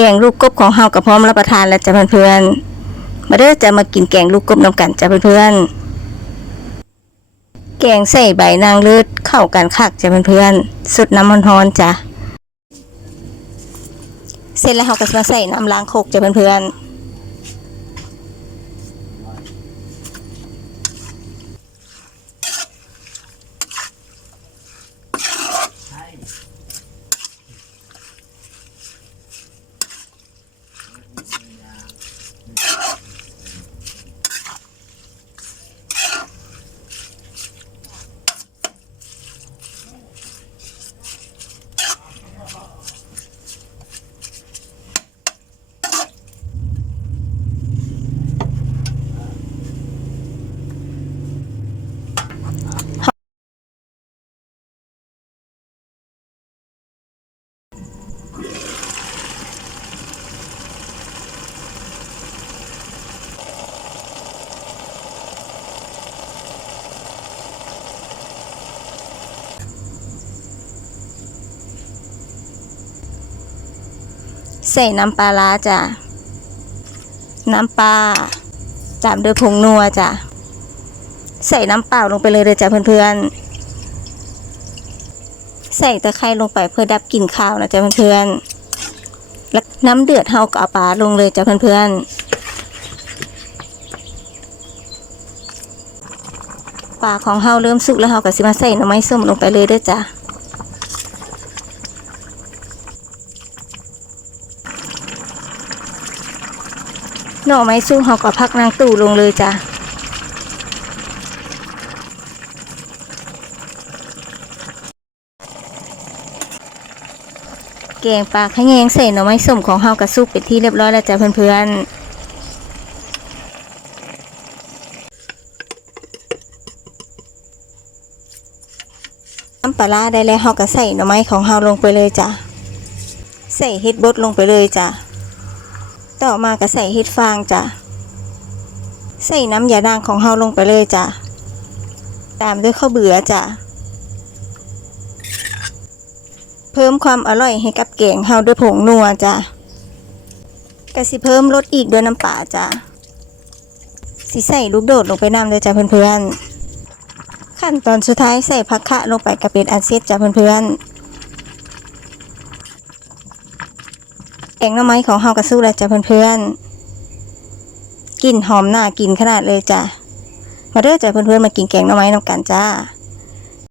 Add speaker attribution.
Speaker 1: กงลูกกบของเฮากับพร้อมรับประทานแล้วจ้ะเพื่อนๆมาเด้อจะมากินแกงลูกกบนํกันจ้ะเพื่อนๆแกงใส่ใบนางเลือดเข้ากันคักจ้ะเพื่อนๆสุดน้ำมันร้อนจ้ะเสร็จแล้วเฮาก็จะมาใส่น้ำล้างโคกจ้ะเพื่อนๆ ใส่น้ำปลาร้าจ้ะ น้ำปลาตามด้วยผงนัวจ้ะ ใส่น้ำเปล่าลงไปเลยเลยจ้ะเพื่อนๆ ใส่ตะไคร้ลงไปเพื่อดับกลิ่นข้าวนะจ้ะเพื่อนๆ แล้วน้ำเดือดเฮาก็เอาปลาลงเลยจ้ะเพื่อนๆ ปลาของเฮาเริ่มสุกแล้วเฮาก็สิมาใส่หน่อไม้ส้มลงไปเลยเด้อจ้ะ หน่อไม้สู้เขาก็พักนางตู่ลงเลยจ้ะแกงปลาขะแยงใส่หน่อไม้ส้มของเฮากระซุกเป็นที่เรียบร้อยแล้วจ้ะเพื่อนๆน้ำปลาร้าได้แล้วเฮาก็ใส่หน่อไม้ของเฮาลงไปเลยจ้ะ ใส่เฮ็ดบดลงไปเลยจ้ะ ต่อมาก็ใส่เห็ดฟางจ้ะ ใส่น้ำยาด่างของเฮาลงไปเลยจ้ะ ตามด้วยข้าวเบื่อจ้ะ เพิ่มความอร่อยให้กับแกงเฮาด้วยผงนัวจ้ะกะสิเพิ่มรสอีกด้วยน้ำปลาจ้ะสิใส่ลูกโดดลงไปน้ำเลยจ้ะเพื่อนๆขั้นตอนสุดท้ายใส่ผักคะลงไปกระเป็นอันเสร็จจ้ะเพื่อนๆ แกงหน่อไม้ของเฮากระสู้แล้วจ้ะเพื่อนๆกลิ่นหอมน่ากินขนาดเลยจ้ะมาเด้อจ้ะเพื่อนๆมากินแกงหน่อไม้นำกันจ้า